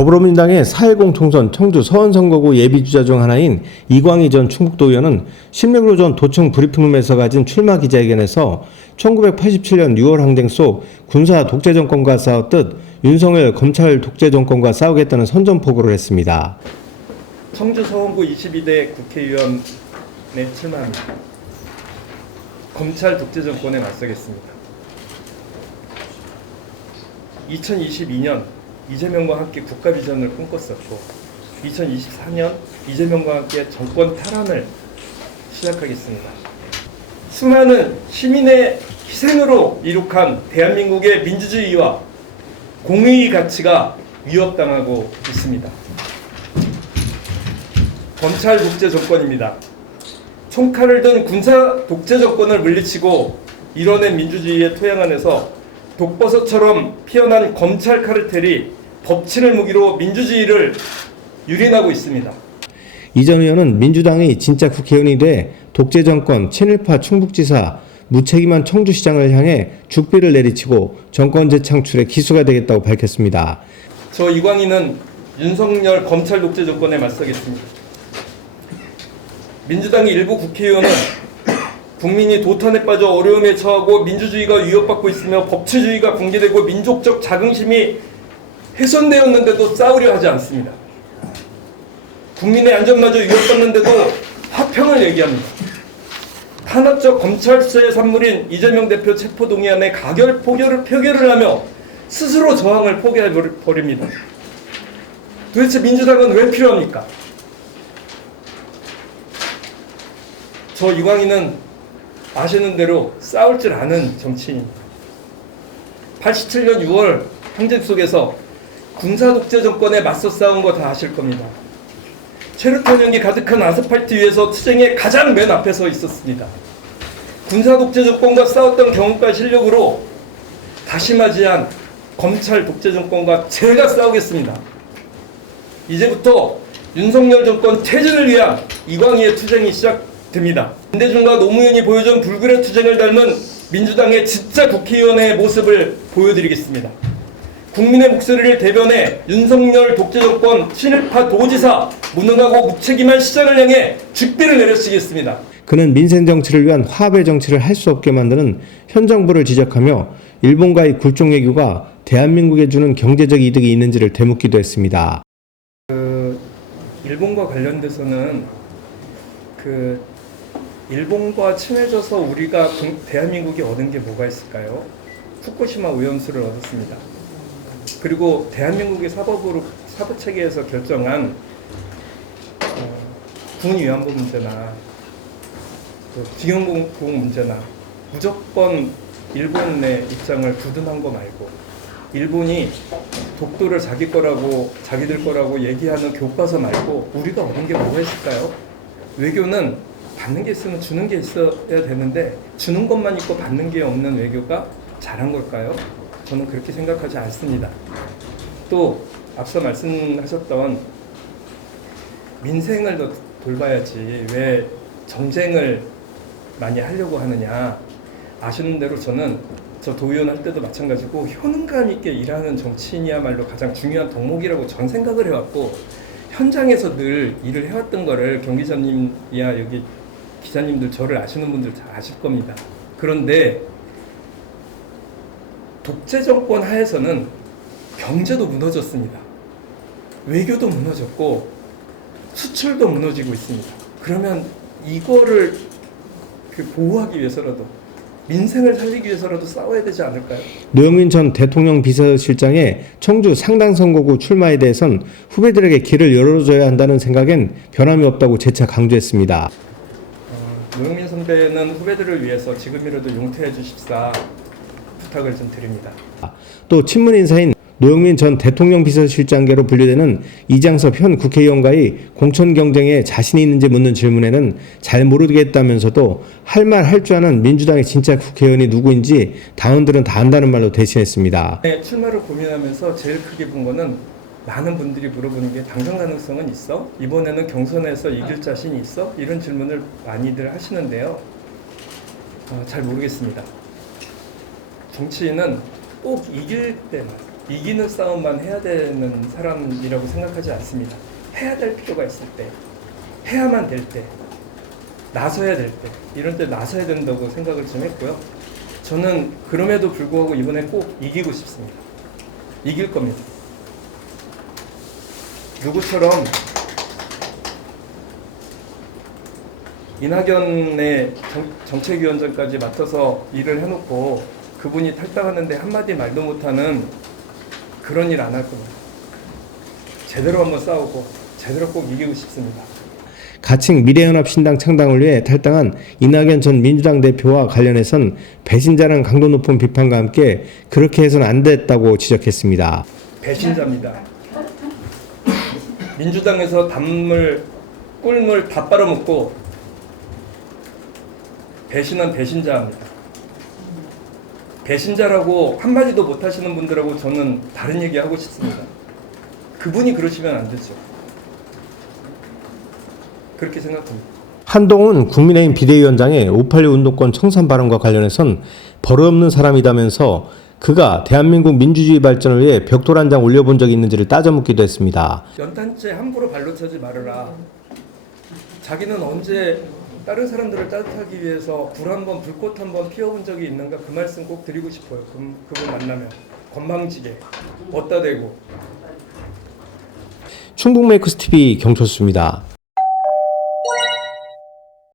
더불어민주당의 4.10 총선 청주 서원선거구 예비주자 중 하나인 이광희 전 충북도의원은 16일 오전 도청 브리핑룸에서 가진 출마 기자회견에서 1987년 6월 항쟁 속 군사 독재 정권과 싸웠듯 윤석열 검찰 독재 정권과 싸우겠다는 선전포고를 했습니다. 청주 서원구 22대 국회의원에 출마합니다. 검찰 독재 정권에 맞서겠습니다. 2022년 이재명과 함께 국가 비전을 꿈꿨었고 2024년 이재명과 함께 정권 탈환을 시작하겠습니다. 수많은 시민의 희생으로 이룩한 대한민국의 민주주의와 공의의 가치가 위협당하고 있습니다. 검찰 독재 정권입니다. 총칼을 든 군사 독재 정권을 물리치고 이뤄낸 민주주의의 토양 안에서 독버섯처럼 피어난 검찰 카르텔이 법치를 무기로 민주주의를 유린하고 있습니다. 이 전 의원은 민주당이 진짜 국회의원이 돼 독재 정권 친일파 충북지사 무책임한 청주시장을 향해 죽비를 내리치고 정권 재창출에 기수가 되겠다고 밝혔습니다. 저 이광희는 윤석열 검찰 독재 정권에 맞서겠습니다. 민주당의 일부 국회의원은 국민이 도탄에 빠져 어려움에 처하고 민주주의가 위협받고 있으며 법치주의가 붕괴되고 민족적 자긍심이 훼손되었는데도 싸우려 하지 않습니다. 국민의 안전마저 위협받는데도 화평을 얘기합니다. 탄압적 검찰서의 산물인 이재명 대표 체포동의안의 표결을 하며 스스로 저항을 포기해버립니다. 도대체 민주당은 왜 필요합니까? 저 이광희는 아시는 대로 싸울 줄 아는 정치인입니다. 87년 6월 항쟁 속에서 군사독재 정권에 맞서 싸운 거 다 아실 겁니다. 최루탄 연기 가득한 아스팔트 위에서 투쟁의 가장 맨 앞에 서 있었습니다. 군사독재 정권과 싸웠던 경험과 실력으로 다시 맞이한 검찰 독재 정권과 제가 싸우겠습니다. 이제부터 윤석열 정권 퇴진을 위한 이광희의 투쟁이 시작됩니다. 김대중과 노무현이 보여준 불굴의 투쟁을 닮은 민주당의 진짜 국회의원의 모습을 보여드리겠습니다. 국민의 목소리를 대변해 윤석열 독재 정권 친일파 도지사 무능하고 무책임한 시장을 향해 죽비를 내려치겠습니다. 그는 민생 정치를 위한 화합의 정치를 할 수 없게 만드는 현 정부를 지적하며 일본과의 굴종 외교가 대한민국에 주는 경제적 이득이 있는지를 되묻기도 했습니다. 일본과 관련돼서는 일본과 친해져서 우리가 대한민국이 얻은 게 뭐가 있을까요? 후쿠시마 오염수를 얻었습니다. 그리고 대한민국의 사법체계에서 결정한 군 위안부 문제나 징용공 문제나 무조건 일본의 입장을 두둔한 거 말고 일본이 독도를 자기들 거라고 얘기하는 교과서 말고 우리가 얻은 게 뭐가 있을까요? 외교는 받는 게 있으면 주는 게 있어야 되는데 주는 것만 있고 받는 게 없는 외교가 잘한 걸까요? 저는 그렇게 생각하지 않습니다. 또 앞서 말씀하셨던 민생을 더 돌봐야지 왜 정쟁을 많이 하려고 하느냐. 아시는 대로 저 도의원 할 때도 마찬가지고 효능감 있게 일하는 정치인이야말로 가장 중요한 덕목이라고 전 생각을 해왔고 현장에서 늘 일을 해왔던 거를 경 기자님이야 여기 기자님들 저를 아시는 분들 다 아실 겁니다. 그런데 독재 정권 하에서는 경제도 무너졌습니다. 외교도 무너졌고 수출도 무너지고 있습니다. 그러면 이거를 보호하기 위해서라도 민생을 살리기 위해서라도 싸워야 되지 않을까요? 노영민 전 대통령 비서실장의 청주 상당선거구 출마에 대해선 후배들에게 길을 열어줘야 한다는 생각엔 변함이 없다고 재차 강조했습니다. 노영민 선배는 후배들을 위해서 지금이라도 용퇴해 주십사 부탁을 좀 드립니다. 또 친문 인사인 노영민 전 대통령 비서실장계로 분류되는 이장섭 현 국회의원과의 공천 경쟁에 자신이 있는지 묻는 질문에는 잘 모르겠다면서도 할 말 할 줄 아는 민주당의 진짜 국회의원이 누구인지 당원들은 다 안다는 말로 대신했습니다. 출마를 고민하면서 제일 크게 본 거는 많은 분들이 물어보는 게 당선 가능성은 있어? 이번에는 경선에서 이길 자신이 있어? 이런 질문을 많이들 하시는데요. 잘 모르겠습니다. 정치인은 꼭 이길 때만 이기는 싸움만 해야 되는 사람이라고 생각하지 않습니다. 해야 될 필요가 있을 때, 해야만 될 때, 나서야 될 때, 이런 때 나서야 된다고 생각을 좀 했고요. 저는 그럼에도 불구하고 이번에 꼭 이기고 싶습니다. 이길 겁니다. 누구처럼 이낙연의 정책위원장까지 맡아서 일을 해놓고 그분이 탈당하는데 한마디 말도 못하는 그런 일 안 할 겁니다. 제대로 한번 싸우고 제대로 꼭 이기고 싶습니다. 가칭 미래연합신당 창당을 위해 탈당한 이낙연 전 민주당 대표와 관련해선 배신자라는 강도 높은 비판과 함께 그렇게 해서는 안 됐다고 지적했습니다. 배신자입니다. 민주당에서 단물, 꿀물 다 빨아먹고 배신한 배신자입니다. 배신자라고 한마디도 못하시는 분들하고 저는 다른 얘기 하고 싶습니다. 그분이 그러시면 안 되죠. 그렇게 생각합니다. 한동훈 국민의힘 비대위원장의 586 운동권 청산 발언과 관련해선 버릇없는 사람이다면서 그가 대한민국 민주주의 발전을 위해 벽돌 한 장 올려본 적이 있는지를 따져묻기도 했습니다. 연탄재 함부로 발로 차지 말아라. 자기는 언제 다른 사람들을 따뜻하기 위해서 불 한번 불꽃 한번 피워본 적이 있는가, 그 말씀 꼭 드리고 싶어요. 그분 만나면 건방지게 어따 대고. 충북메이커스 TV 경철수입니다.